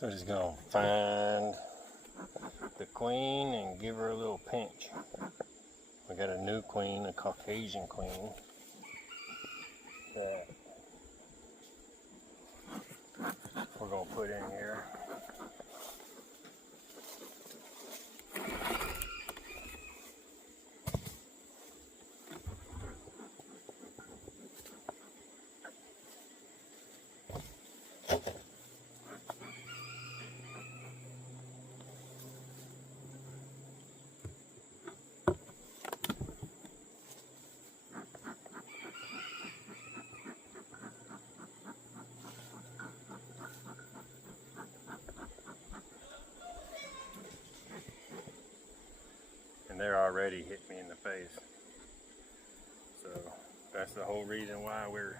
So just gonna find the queen and give her a little pinch. We got a new queen, a Caucasian queen, that we're gonna put in here. They're already hit me in the face. So that's the whole reason why we're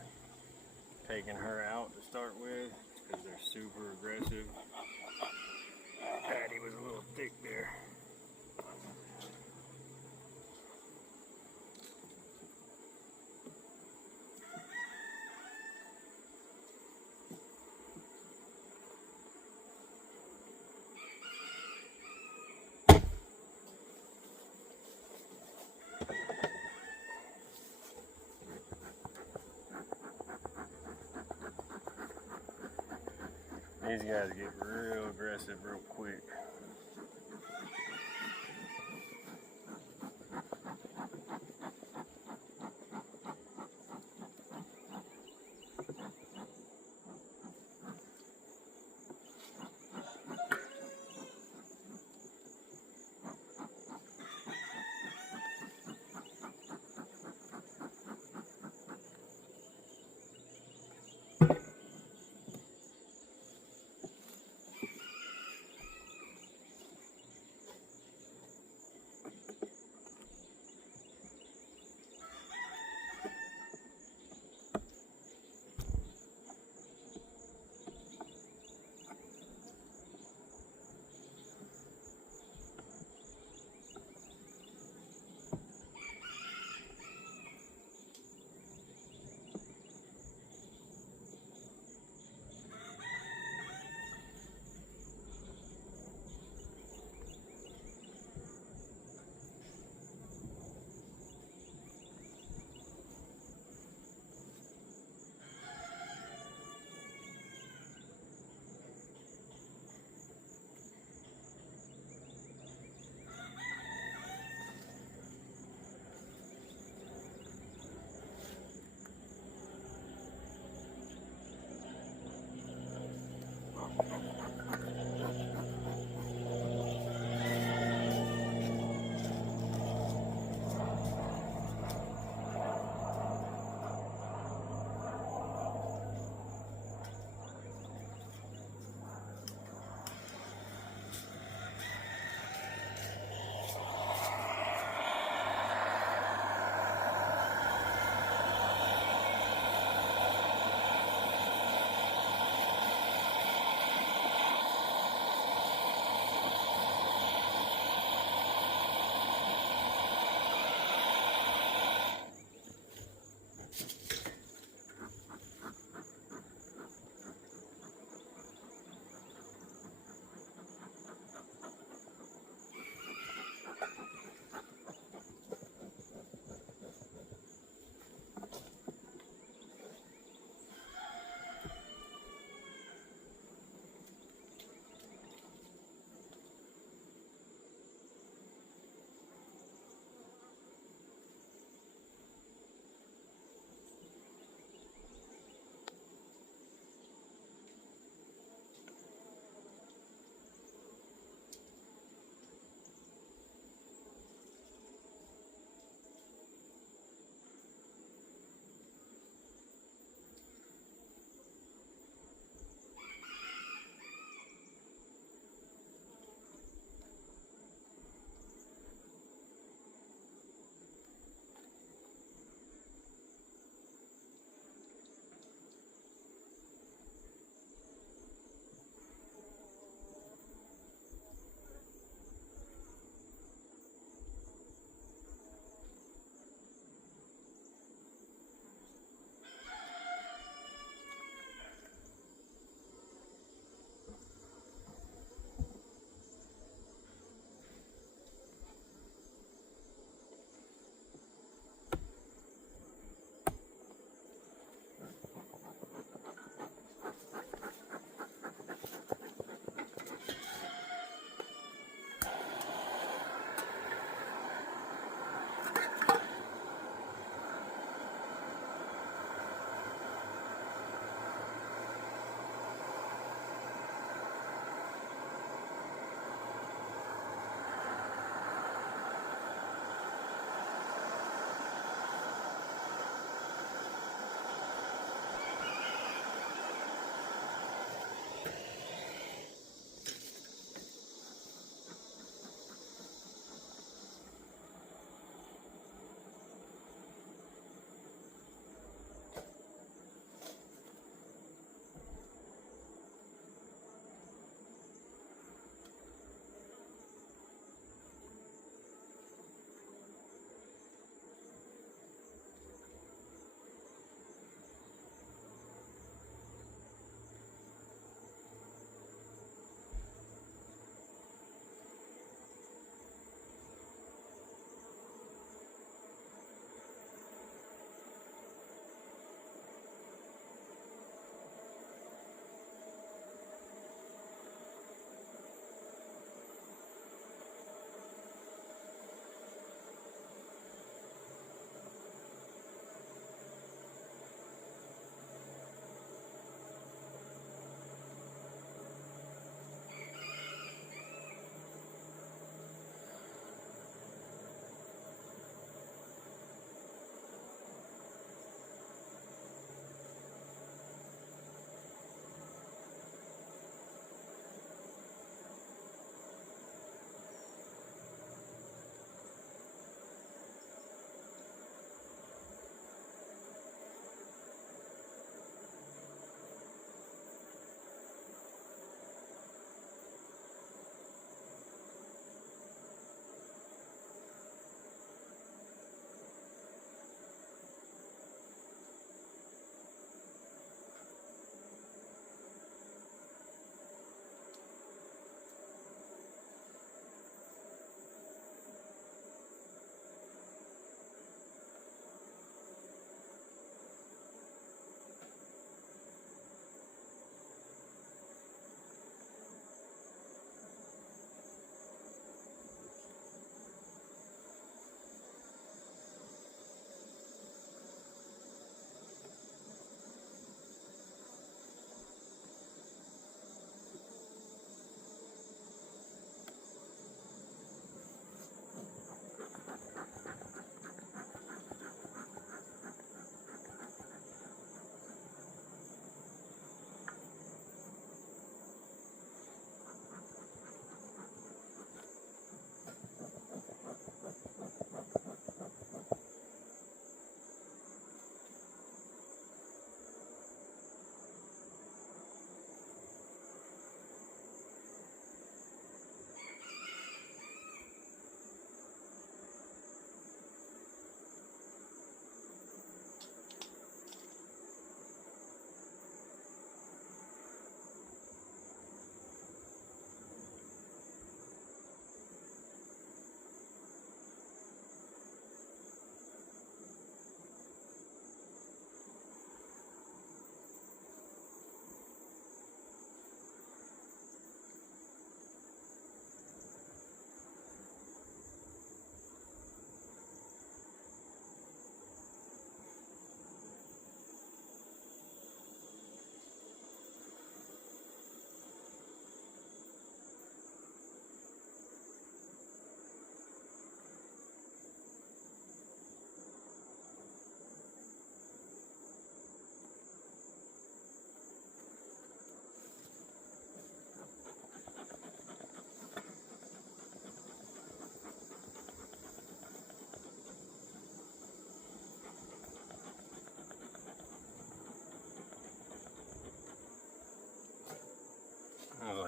taking her out to start with, because they're super aggressive. Patty was a little thick there. These guys get real aggressive real quick.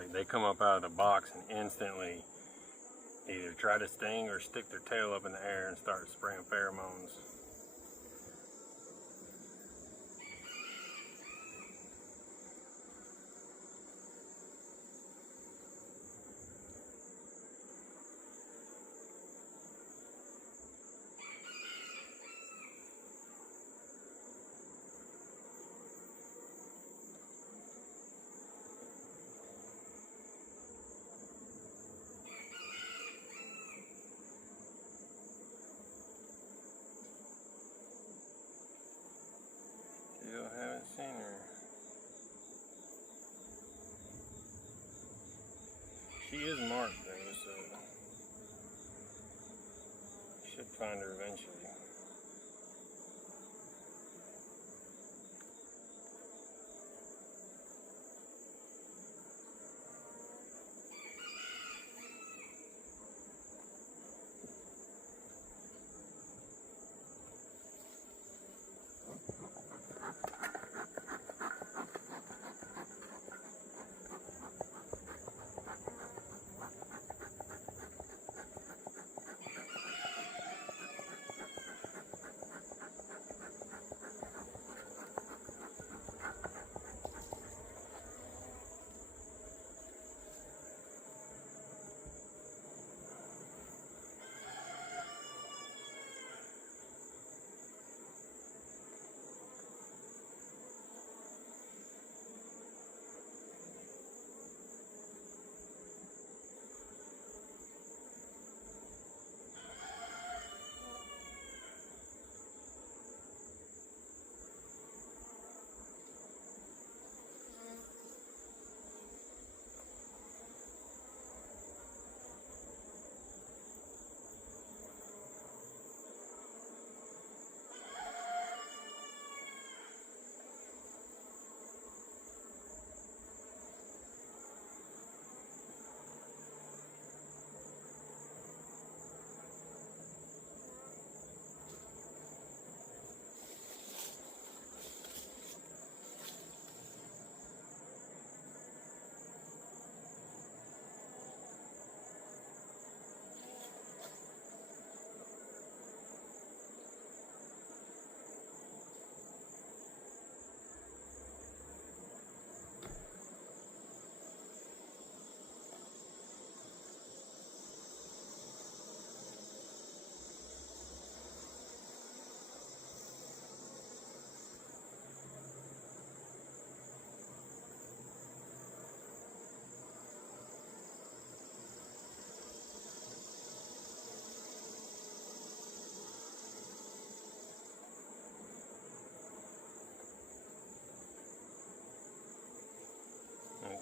Like they come up out of the box and instantly either try to sting or stick their tail up in the air and start spraying pheromones. Still haven't seen her. She is marked though, so should find her eventually.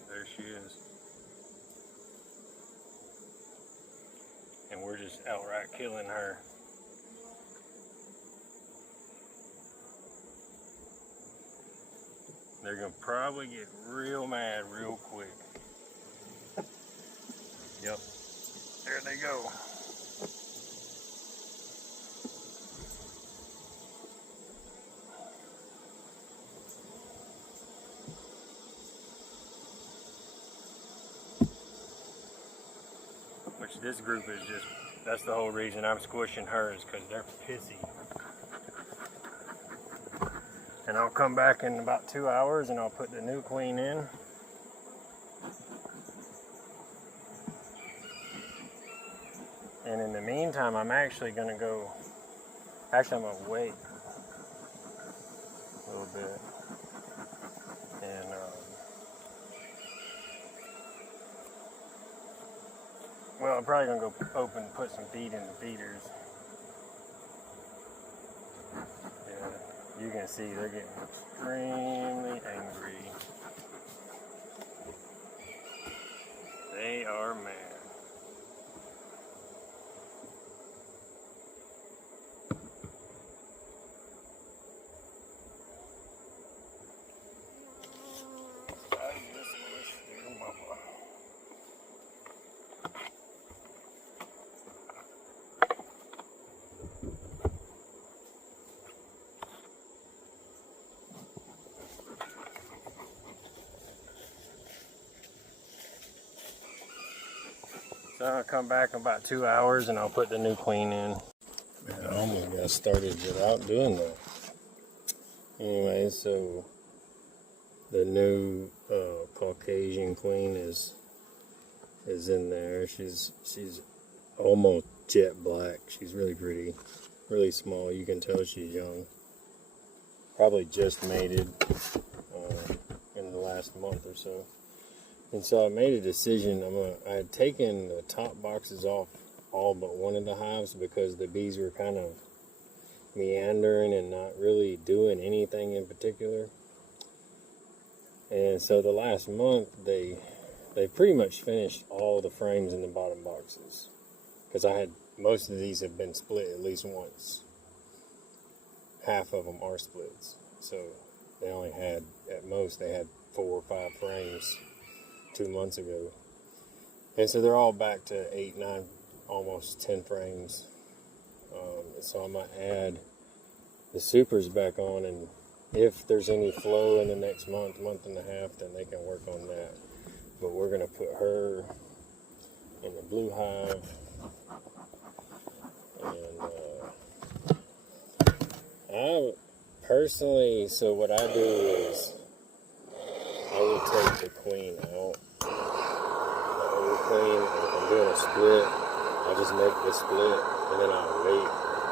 There she is. And we're just outright killing her. They're gonna probably get real mad real quick. Yep, there they go. Which this group is just, that's the whole reason I'm squishing her, is because they're pissy. And I'll come back in about 2 hours and I'll put the new queen in. And in the meantime, I'm actually going to go, I'm going to wait a little bit. And well, I'm probably going to go put some feed in the feeders. Yeah, you can see they're getting extremely angry. They are mad. So I'll come back in about 2 hours and I'll put the new queen in. Man, I almost got started without doing that. Anyway, so the new Caucasian Queen is in there. She's almost jet black. She's really pretty, really small. You can tell she's young. Probably just mated in the last month or so. And so I made a decision. I had taken the top boxes off all but one of the hives because the bees were kind of meandering and not really doing anything in particular. And so the last month they pretty much finished all the frames in the bottom boxes, because most of these have been split at least once. Half of them are splits, so they only had, at most they had 4 or 5 frames 2 months ago, and so they're all back to 8, 9, almost 10 frames. So I'm going to add the supers back on, and if there's any flow in the next month and a half, then they can work on that. But we're going to put her in the blue hive, and I personally, so what I do is I will take the queen out, the old queen, and if I'm doing a split, I'll just make the split, and then I'll wait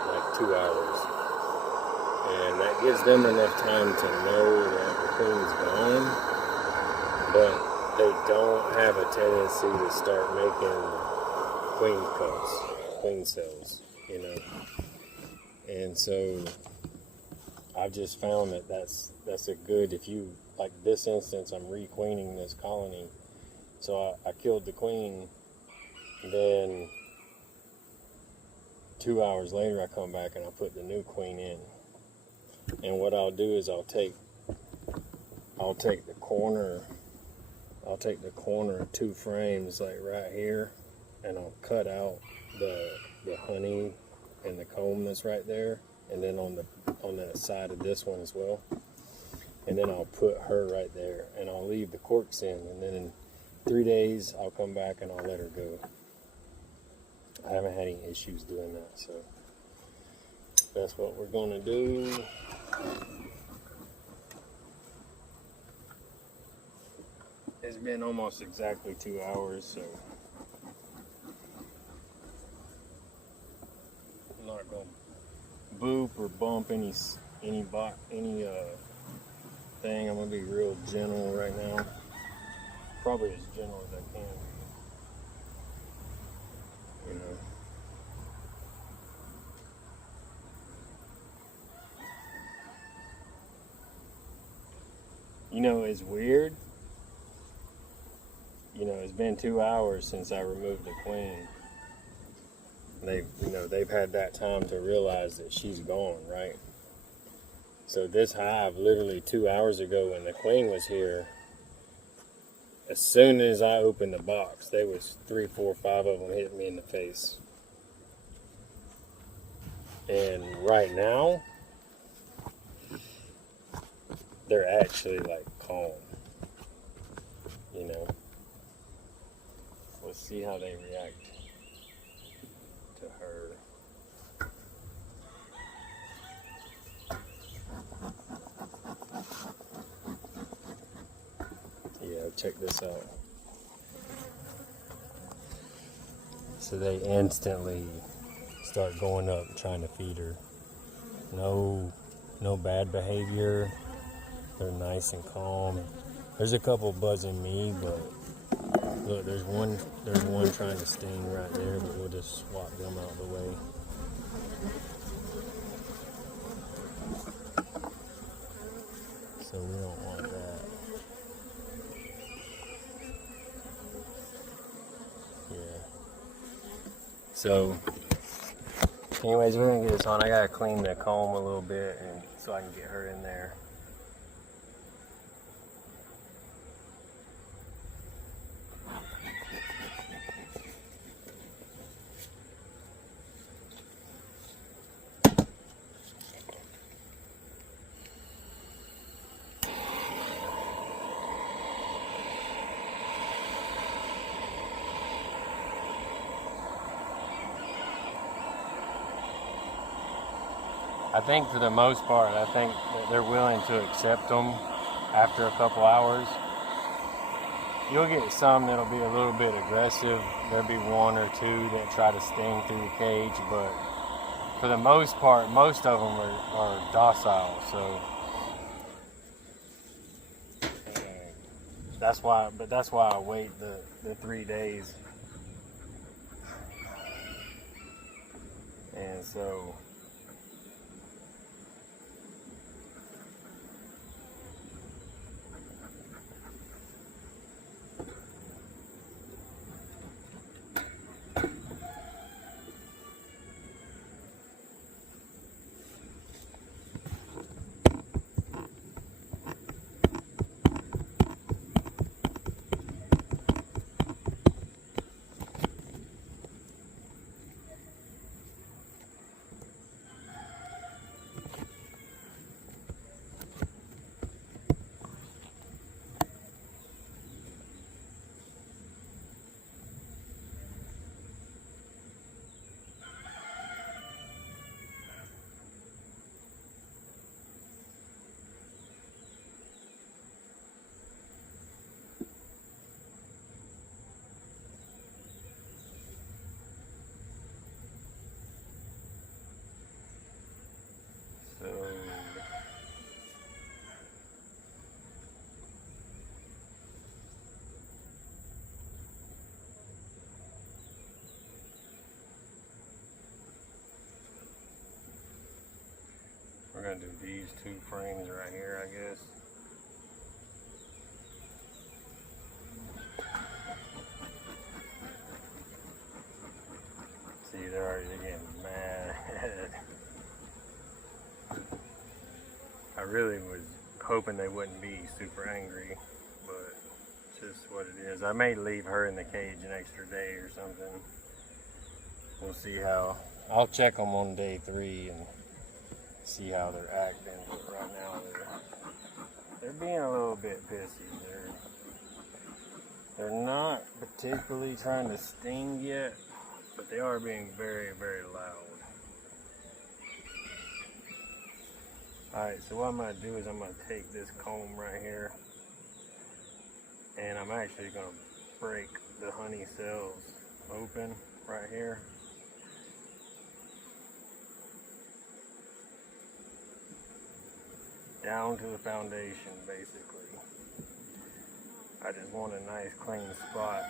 like 2 hours. And that gives them enough time to know that the queen's gone, but they don't have a tendency to start making queen cups, queen cells, you know. And so I've just found that that's a good, if you, like this instance, I'm requeening this colony. So I killed the queen, then 2 hours later I come back and I put the new queen in. And what I'll do is I'll take the corner of 2 frames, like right here, and I'll cut out the honey and the comb that's right there, and then on the side of this one as well. And then I'll put her right there, and I'll leave the corks in, and then in 3 days I'll come back and I'll let her go. I haven't had any issues doing that, so that's what we're going to do. It's been almost exactly 2 hours, so I'm not going to boop or bump any thing. I'm going to be real gentle right now. Probably as gentle as I can be, you know. You know, it's weird. You know, it's been 2 hours since I removed the queen. They've had that time to realize that she's gone, right? So this hive, literally 2 hours ago when the queen was here, as soon as I opened the box, there was 3, 4, 5 of them hitting me in the face. And right now, they're actually like calm, you know. We'll see how they react to her. Yeah, check this out. So they instantly start going up and trying to feed her. No bad behavior. They're nice and calm. There's a couple buzzing me, but look, there's one trying to sting right there, but we'll just swap them out of the way. So we don't want that. Yeah. So, anyways, we're gonna get this on. I gotta clean the comb a little bit, and so I can get her in there. I think for the most part, I think that they're willing to accept them after a couple hours. You'll get some that'll be a little bit aggressive. There'll be one or two that try to sting through the cage, but for the most part, most of them are docile. So that's why I wait the 3 days. And so we're gonna do these 2 frames right here, I guess. See, they're already getting mad. I really was hoping they wouldn't be super angry, but it's just what it is. I may leave her in the cage an extra day or something. We'll see how. I'll check them on day 3 and see how they're acting. But right now they're being a little bit pissy. They're not particularly trying to sting yet, but they are being very, very loud. Alright, so what I'm going to do is I'm going to take this comb right here, and I'm actually going to break the honey cells open right here. Down to the foundation, basically. I just want a nice clean spot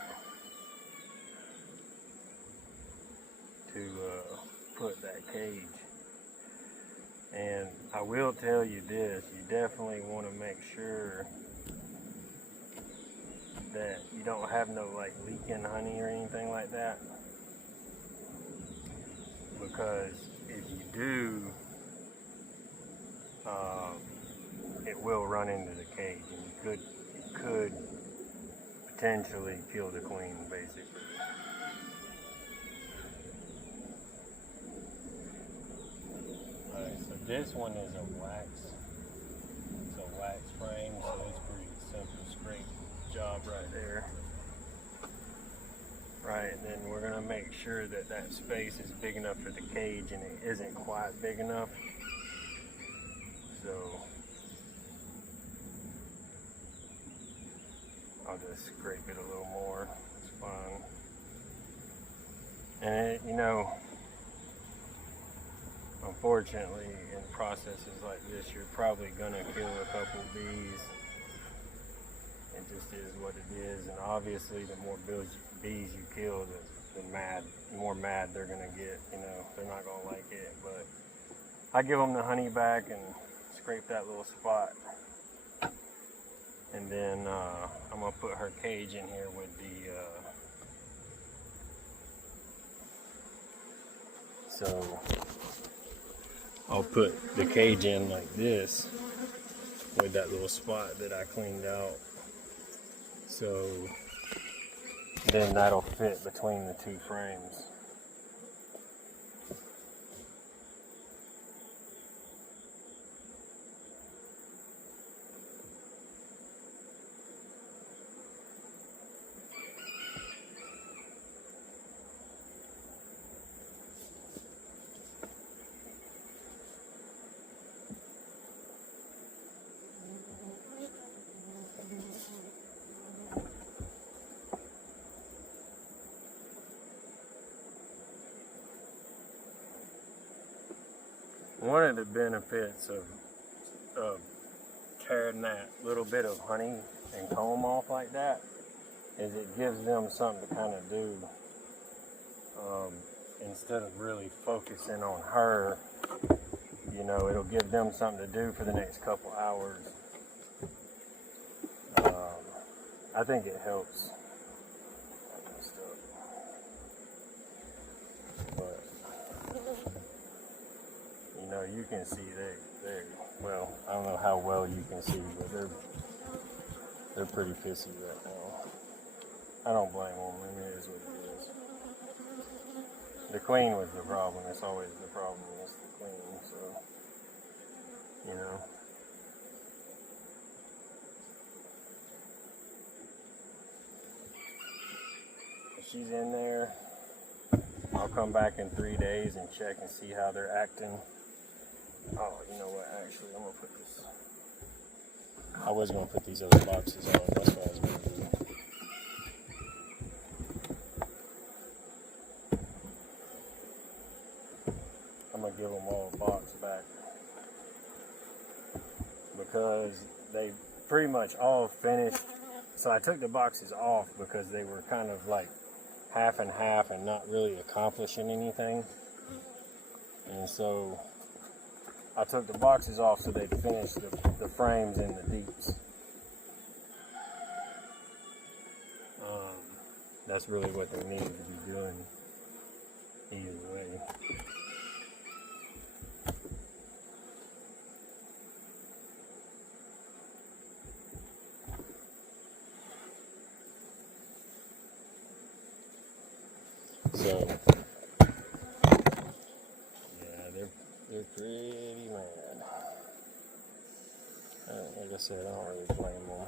to put that cage. And I will tell you this, you definitely want to make sure that you don't have no like leaking honey or anything like that, because if you do, it will run into the cage, and you could potentially kill the queen, basically. Alright, so this one is a wax. It's a wax frame, so it's pretty simple, straight job right there. Right, and then we're gonna make sure that that space is big enough for the cage, and it isn't quite big enough. So I'll just scrape it a little more. It's fine. And it, you know, unfortunately, in processes like this, you're probably gonna kill a couple bees. It just is what it is. And obviously, the more bees you kill, the more mad they're gonna get. You know, they're not gonna like it. But I give them the honey back and scrape that little spot. And then I'm gonna put her cage in here with the so I'll put the cage in like this with that little spot that I cleaned out. So then that'll fit between the 2 frames. one of the benefits of tearing that little bit of honey and comb off like that is it gives them something to kind of do. Instead of really focusing on her, you know, it'll give them something to do for the next couple hours. I think it helps. But, you know, you can see they well, I don't know how well you can see, but they're pretty pissy right now. I don't blame them. I mean, it is what it is. The queen was the problem. It's always the problem. It's the queen. So, you know. If she's in there, I'll come back in 3 days and check and see how they're acting. Oh, you know what? Actually, I'm gonna put this. I was gonna put these other boxes on. That's what I was gonna do. I'm gonna give them all a box back because they pretty much all finished. So I took the boxes off because they were kind of like half and half and not really accomplishing anything. And so I took the boxes off so they'd finish the frames and the deeps. That's really what they needed to be doing either way. So, yeah, they're pretty mad. Like I said, I don't really blame them.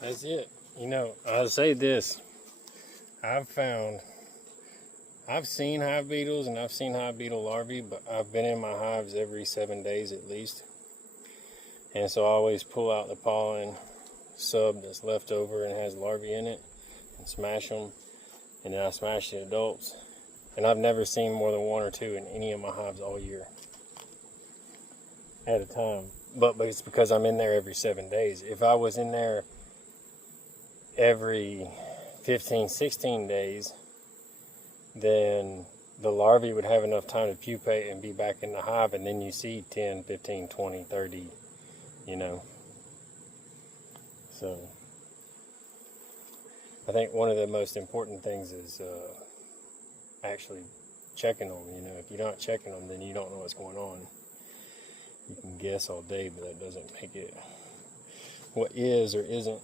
That's it. You know, I'll say this. I've seen hive beetles and I've seen hive beetle larvae, but I've been in my hives every 7 days at least. And so I always pull out the pollen sub that's left over and has larvae in it and smash them. And then I smash the adults. And I've never seen more than 1 or 2 in any of my hives all year at a time. But it's because I'm in there every 7 days. If I was in there every 15, 16 days, then the larvae would have enough time to pupate and be back in the hive, and then you see 10, 15, 20, 30, you know. So I think one of the most important things is actually checking them. You know, if you're not checking them, then you don't know what's going on. You can guess all day, but that doesn't make it what is or isn't.